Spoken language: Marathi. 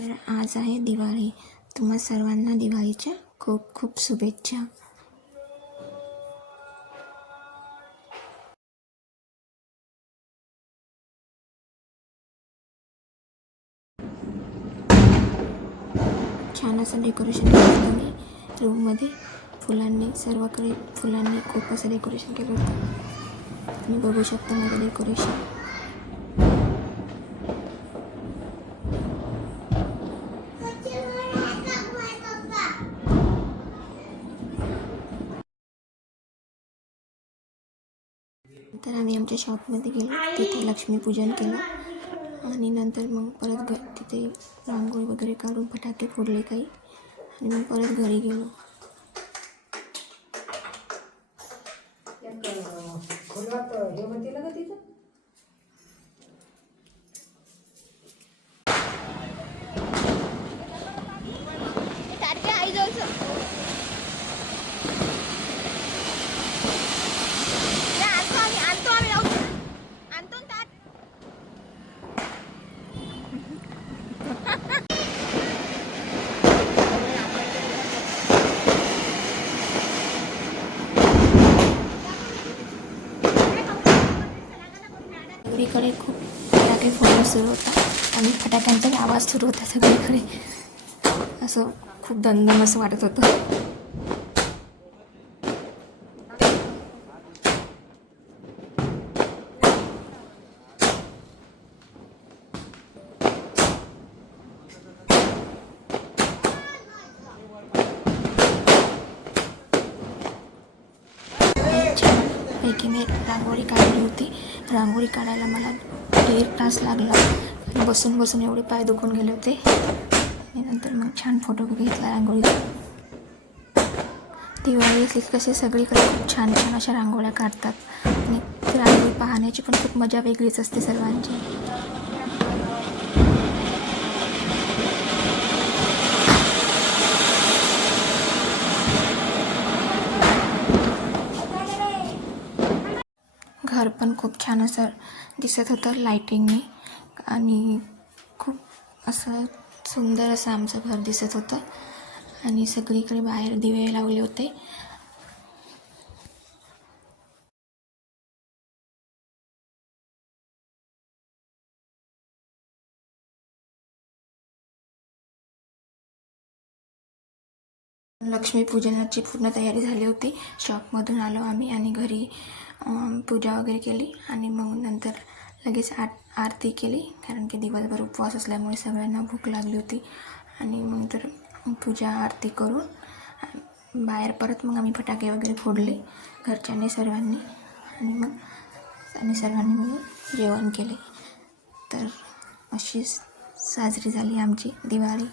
तर आज आहे दिवाळी. तुम्हा सर्वांना दिवाळीच्या खूप खूप शुभेच्छा. छान असं डेकोरेशन केलं मी. रूममध्ये फुलांनी सर्वकडे फुलांनी खूप असं डेकोरेशन केलं होतं. तुम्ही बघू शकता माझं डेकोरेशन. तर आम्ही आमच्या शॉपमध्ये गेलो. तिथे लक्ष्मीपूजन केलं. आणि नंतर मग परत घ तिथे रांगोळी वगैरे काढून फटाके फोडले काही. आणि मग परत घरी गेलो. खोलात हे म्हणते ना का तिथं सगळीकडे खूप फटाके फोडून सुरू होता. आणि फटाक्यांचा आवाज सुरू होता सगळीकडे. असं खूप दमदम असं वाटत होतं. पैकी मी रांगोळी काढली होती. रांगोळी काढायला मला दीड तास लागला. बसून बसून एवढे पाय दुखून गेले होते. आणि नंतर मग छान फोटो घेतला रांगोळी. दिवाळी असली की कसे सगळीकडे खूप छान छान अशा रांगोळ्या काढतात. आणि रांगोळी पाहण्याची पण खूप मजा वेगळीच असते सर्वांची. घर पण खूप छान असं दिसत होतं लाईटिंगने आणि खूप असं सुंदर असं आमचं घर दिसत होतं. आणि सगळीकडे बाहेर दिवे लावले होते. लक्ष्मीपूजनाची पूर्ण तयारी झाली होती. शॉपमधून आलो आम्ही आणि घरी पूजा वगैरे केली आणि मग नंतर लगेच आर आरती केली. कारण की दिवसभर उपवास असल्यामुळे सगळ्यांना भूक लागली होती. आणि मग तर पूजा आरती करून बाहेर परत मग आम्ही फटाके वगैरे फोडले घरच्यांनी सर्वांनी. आणि मग आम्ही सर्वांनी मिळून जेवण केले. तर अशी साजरी झाली आमची दिवाळी.